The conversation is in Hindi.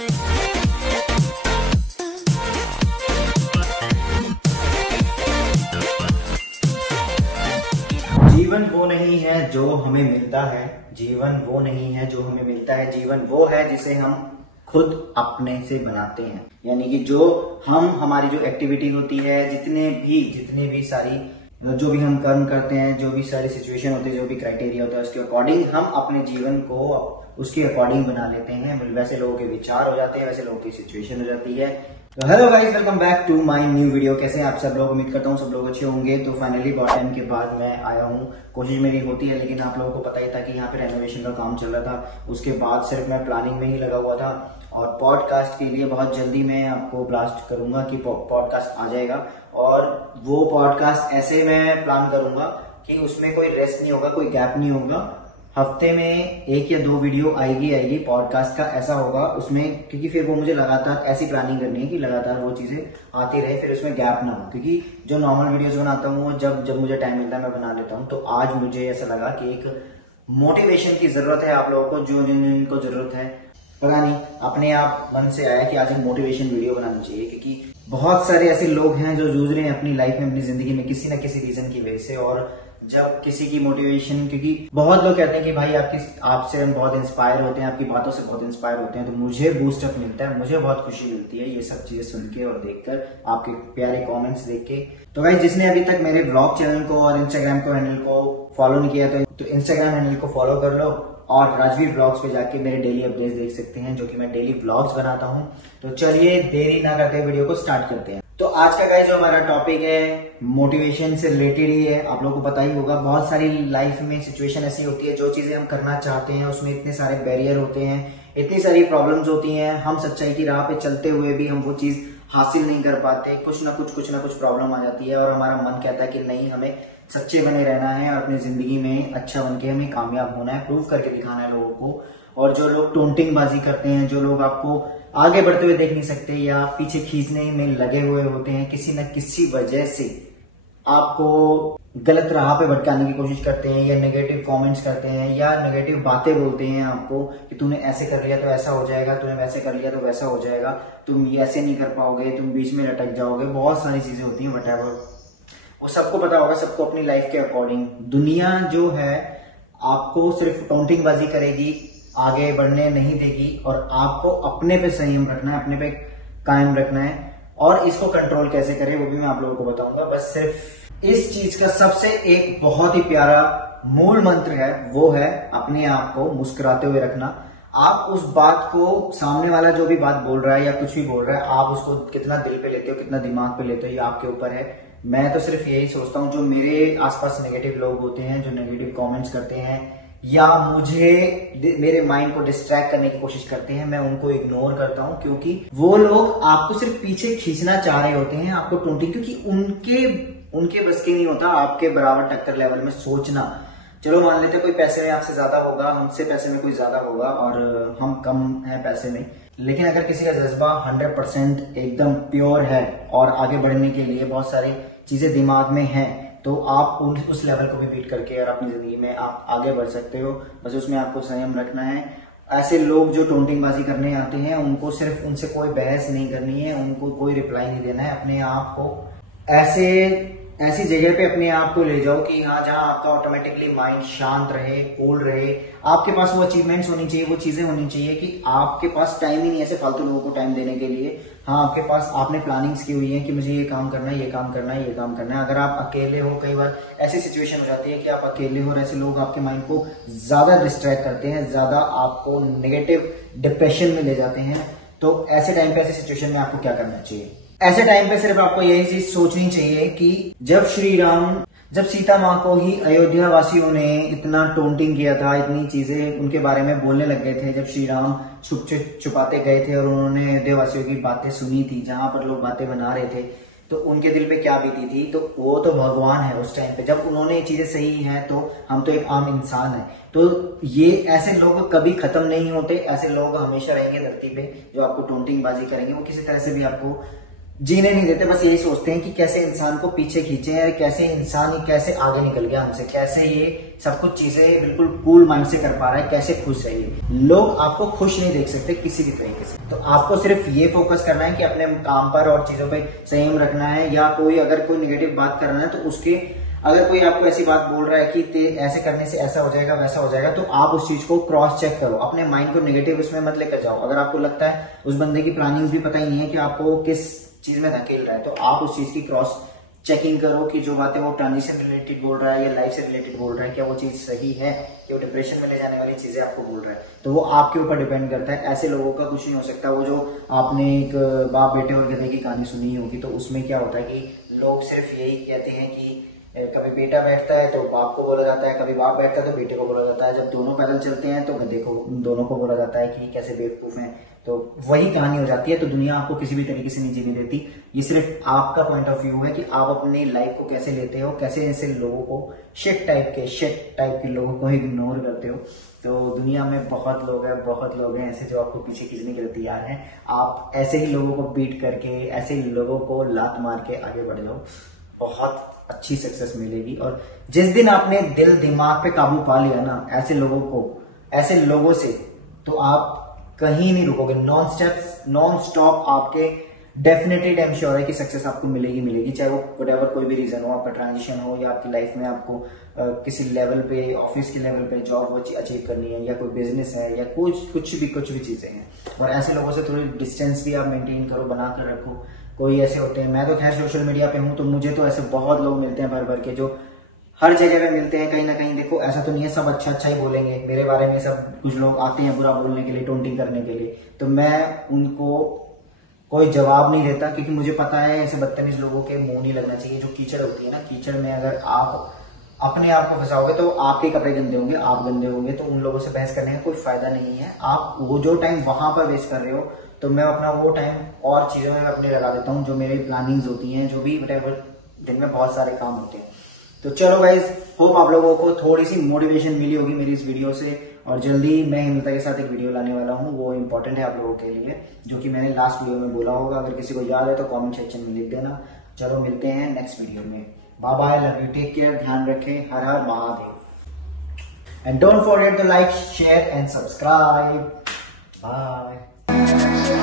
जीवन वो नहीं है जो हमें मिलता है, जीवन वो नहीं है जो हमें मिलता है, जीवन वो है जिसे हम खुद अपने से बनाते हैं। यानी कि जो हमारी जो एक्टिविटी होती है, जितने भी सारी जो भी हम कर्म करते हैं, जो भी सारी सिचुएशन होती है, जो भी क्राइटेरिया होता है, उसके अकॉर्डिंग हम अपने जीवन को उसके अकॉर्डिंग बना लेते हैं। वैसे लोगों के विचार हो जाते हैं, वैसे लोगों की सिचुएशन हो जाती है। तो hello guys, welcome back to my new video. कैसे हैं आप सब लोग? उम्मीद करता हूँ सब लोग अच्छे होंगे। तो फाइनली बहुत टाइम के बाद मैं आया हूँ। कोशिश मेरी होती है, लेकिन आप लोगों को पता ही था कि यहाँ पे रेनोवेशन का काम चल रहा था। उसके बाद सिर्फ मैं प्लानिंग में ही लगा हुआ था और पॉडकास्ट के लिए बहुत जल्दी मैं आपको ब्लास्ट करूंगा कि पॉडकास्ट आ जाएगा। और वो पॉडकास्ट ऐसे मैं प्लान करूंगा कि उसमें कोई रेस्ट नहीं होगा, कोई गैप नहीं होगा। हफ्ते में 1 या 2 वीडियो आएगी पॉडकास्ट का, ऐसा होगा उसमें। क्योंकि फिर वो मुझे लगातार ऐसी प्लानिंग करनी है कि लगातार वो चीजें आती रहे, फिर उसमें गैप ना हो। क्योंकि जो नॉर्मल वीडियोस बनाता हूँ वो जब मुझे टाइम मिलता है मैं बना लेता हूँ। तो आज मुझे ऐसा लगा कि एक मोटिवेशन की जरूरत है आप लोगों को, जिनको जरूरत है। पता नहीं, अपने आप मन से आया कि आज एक मोटिवेशन वीडियो बनानी चाहिए। क्योंकि बहुत सारे ऐसे लोग हैं जो जूझ रहे हैं अपनी लाइफ में, अपनी जिंदगी में किसी न किसी रीजन की वजह से। और जब किसी की मोटिवेशन, क्योंकि बहुत लोग कहते हैं कि भाई आपसे हम बहुत इंस्पायर होते हैं, आपकी बातों से बहुत इंस्पायर होते हैं, तो मुझे बूस्टअप मिलता है, मुझे बहुत खुशी मिलती है ये सब चीजें सुन के और देखकर, आपके प्यारे कमेंट्स देख के। तो भाई जिसने अभी तक मेरे ब्लॉग चैनल को और इंस्टाग्राम को हैंडल को फॉलो नहीं किया तो इंस्टाग्राम हैंडल को फॉलो कर लो और राजवीर ब्लॉग्स पे जाके मेरे डेली अपडेट्स देख सकते हैं, जो कि मैं डेली ब्लॉग्स बनाता हूँ। तो चलिए देरी ना करते वीडियो को स्टार्ट करते हैं। तो आज का गाइस जो हमारा टॉपिक है मोटिवेशन से रिलेटेड ही है। आप लोगों को पता ही होगा, बहुत सारी लाइफ में सिचुएशन ऐसी होती है, जो चीजें हम करना चाहते हैं उसमें इतने सारे बैरियर होते हैं, इतनी सारी प्रॉब्लम्स होती हैं। हम सच्चाई की राह पे चलते हुए भी हम वो चीज हासिल नहीं कर पाते। कुछ ना कुछ प्रॉब्लम आ जाती है और हमारा मन कहता है कि नहीं, हमें सच्चे बने रहना है और अपनी जिंदगी में अच्छा बन के हमें कामयाब होना है, प्रूव करके दिखाना है लोगों को। और जो लोग टोंटिंग बाजी करते हैं, जो लोग आपको आगे बढ़ते हुए देख नहीं सकते या पीछे खींचने में लगे हुए होते हैं, किसी न किसी वजह से आपको गलत राह पे भटकाने की कोशिश करते हैं, या नेगेटिव कमेंट्स करते हैं, या नेगेटिव बातें बोलते हैं आपको कि तूने ऐसे कर लिया तो ऐसा हो जाएगा, तूने वैसे कर लिया तो वैसा हो जाएगा, तुम ये ऐसे नहीं कर पाओगे, तुम बीच में लटक जाओगे। बहुत सारी चीजें होती हैं, व्हाटएवर। वो सबको पता होगा, सबको अपनी लाइफ के अकॉर्डिंग। दुनिया जो है आपको सिर्फ टोंटिंग बाजी करेगी, आगे बढ़ने नहीं देगी। और आपको अपने पे संयम रखना है, अपने पे कायम रखना है। और इसको कंट्रोल कैसे करें वो भी मैं आप लोगों को बताऊंगा। बस सिर्फ इस चीज का सबसे एक बहुत ही प्यारा मूल मंत्र है, वो है अपने आप को मुस्कुराते हुए रखना। आप उस बात को, सामने वाला जो भी बात बोल रहा है या कुछ भी बोल रहा है, आप उसको कितना दिल पे लेते हो, कितना दिमाग पे लेते हो, ये आपके ऊपर है। मैं तो सिर्फ यही सोचता हूँ, जो मेरे आसपास नेगेटिव लोग होते हैं, जो नेगेटिव कमेंट्स करते हैं या मेरे माइंड को डिस्ट्रैक्ट करने की कोशिश करते हैं, मैं उनको इग्नोर करता हूं। क्योंकि वो लोग आपको सिर्फ पीछे खींचना चाह रहे होते हैं, आपको टोंटिंग, क्योंकि उनके बस की नहीं होता आपके बराबर टक्कर लेवल में सोचना। चलो मान लेते हैं कोई पैसे में आपसे ज्यादा होगा, हमसे पैसे में कोई ज्यादा होगा और हम कम है पैसे में, लेकिन अगर किसी का जज्बा 100% एकदम प्योर है और आगे बढ़ने के लिए बहुत सारी चीजें दिमाग में हैं, तो आप उस लेवल को भी बीट करके और अपनी जिंदगी में आप आगे बढ़ सकते हो। बस उसमें आपको संयम रखना है। ऐसे लोग जो टोंटिंग बाजी करने आते हैं, उनको सिर्फ उनसे कोई बहस नहीं करनी है, उनको कोई रिप्लाई नहीं देना है। अपने आप को ऐसी जगह पे अपने आप को ले जाओ कि हाँ, जहाँ आपका ऑटोमेटिकली माइंड शांत रहे, कूल रहे। आपके पास वो अचीवमेंट्स होनी चाहिए, वो चीजें होनी चाहिए कि आपके पास टाइम ही नहीं है ऐसे फालतू लोगों को टाइम देने के लिए। हाँ, आपके पास, आपने प्लानिंग्स की हुई है कि मुझे ये काम करना है, ये काम करना है, ये काम करना है। अगर आप अकेले हो, कई बार ऐसी सिचुएशन हो जाती है कि आप अकेले हो और ऐसे लोग आपके माइंड को ज्यादा डिस्ट्रैक्ट करते हैं, ज्यादा आपको नेगेटिव डिप्रेशन में ले जाते हैं। तो ऐसे टाइम पे, ऐसी सिचुएशन में आपको क्या करना चाहिए? ऐसे टाइम पे सिर्फ आपको यही चीज सोचनी चाहिए कि जब सीता माँ को ही अयोध्या वासियों ने इतना टोंटिंग किया था, इतनी चीजें उनके बारे में बोलने लग गए थे, जब श्री राम छुपाते गए थे और उन्होंने अयोध्या वासियों की बातें सुनी थी, जहां पर लोग बातें बना रहे थे, तो उनके दिल पे क्या बीती थी। तो वो तो भगवान है उस टाइम पे, जब उन्होंने ये चीजें सही हैं, तो हम तो एक आम इंसान है। तो ये ऐसे लोग कभी खत्म नहीं होते, ऐसे लोग हमेशा रहेंगे धरती पे, जो आपको टोंटिंग बाजी करेंगे। वो किसी तरह से भी आपको जीने नहीं देते, बस यही सोचते हैं कि कैसे इंसान को पीछे खींचे हैं, कैसे इंसान ही कैसे आगे निकल गया हमसे, कैसे ये सब कुछ चीजें बिल्कुल कूल माइंड से कर पा रहा है, कैसे खुश है ये। लोग आपको खुश नहीं देख सकते किसी भी तरीके से, तो आपको सिर्फ ये फोकस करना है कि अपने काम पर और चीजों पे संयम रखना है। या कोई अगर कोई निगेटिव बात कर रहा है तो उसके, अगर कोई आपको ऐसी बात बोल रहा है कि ऐसे करने से ऐसा हो जाएगा वैसा हो जाएगा, तो आप उस चीज को क्रॉस चेक करो, अपने माइंड को नेगेटिव उसमें मत लेकर जाओ। अगर आपको लगता है उस बंदे की प्लानिंग्स भी पता ही नहीं है कि आपको किस चीज में धकेल रहा है, तो आप उस चीज की क्रॉस चेकिंग करो कि जो बातें वो ट्रांजिशन रिलेटेड बोल रहा है या लाइफ से रिलेटेड बोल रहा है, क्या वो चीज सही है, कि वो डिप्रेशन में ले जाने वाली चीजें आपको बोल रहा है। तो वो आपके ऊपर डिपेंड करता है। ऐसे लोगों का कुछ नहीं हो सकता। वो जो आपने एक बाप बेटे और गधे की कहानी सुनी होगी, तो उसमें क्या होता है कि लोग सिर्फ यही कहते हैं कि कभी बेटा बैठता है तो बाप को बोला जाता है, कभी बाप बैठता है तो बेटे को बोला जाता है, जब दोनों पैदल चलते हैं तो गधे को, दोनों को बोला जाता है कि कैसे बेवकूफ हैं। तो वही कहानी हो जाती है। तो दुनिया आपको किसी भी तरीके से नहीं जीने देती। ये सिर्फ आपका पॉइंट ऑफ व्यू है कि आप अपनी लाइफ को कैसे लेते हो, कैसे ऐसे लोगों को, शिट टाइप के लोगों को इग्नोर करते हो। तो दुनिया में बहुत लोग हैं ऐसे जो आपको पीछे खींचने के लिए तैयार हैं। आप ऐसे ही लोगों को बीट करके, ऐसे ही लोगों को लात मार के आगे बढ़ जाओ, बहुत अच्छी सक्सेस मिलेगी। और जिस दिन आपने दिल दिमाग पे काबू पा लिया ना ऐसे लोगों से, तो आप कहीं नहीं रुकोगे। नॉन स्टॉप आपके डेफिनेटली टाइम श्योर है कि सक्सेस आपको मिलेगी, चाहे वो व्हाटएवर कोई भी रीजन हो, आपका ट्रांजिशन हो या आपकी लाइफ में आपको किसी लेवल पे, ऑफिस के लेवल पे जॉब अचीव करनी है, या कोई बिजनेस है, या कुछ भी चीजें हैं। और ऐसे लोगों से थोड़ी डिस्टेंस भी आप मेंटेन करो, बना कर रखो। कोई ऐसे होते हैं, मैं तो खैर सोशल मीडिया पे हूँ तो मुझे तो ऐसे बहुत लोग मिलते हैं भर के, जो हर जगह पे मिलते हैं कहीं ना कहीं। देखो ऐसा तो नहीं है सब अच्छा ही बोलेंगे मेरे बारे में, सब कुछ लोग आते हैं बुरा बोलने के लिए, टोंटिंग करने के लिए, तो मैं उनको कोई जवाब नहीं देता, क्योंकि मुझे पता है ऐसे बदतमीज लोगों के मुंह नहीं लगना चाहिए। जो कीचड़ होती है ना, कीचड़ में अगर आप अपने आप को फंसाओगे तो आपके कपड़े गंदे होंगे, आप गंदे होंगे, तो उन लोगों से बहस करने का कोई फायदा नहीं है। आप वो जो टाइम वहां पर वेस्ट कर रहे हो, तो मैं अपना वो टाइम और चीजों में अपने लगा देता हूँ, जो मेरी प्लानिंग्स होती हैं, जो भी दिन में बहुत सारे काम होते हैं। तो चलो गाइज, होप आप लोगों को थोड़ी सी मोटिवेशन मिली होगी मेरी इस वीडियो से। और जल्दी मैं हिमता के साथ एक वीडियो लाने वाला हूँ, वो इंपॉर्टेंट है आप लोगों के लिए, जो कि मैंने लास्ट वीडियो में बोला होगा। अगर किसी को याद है तो कमेंट सेक्शन में लिख देना। चलो मिलते हैं नेक्स्ट वीडियो में। Bye bye, love you, take care, ध्यान रखें, Har Har Mahadev. And don't forget to like, share and subscribe. Bye.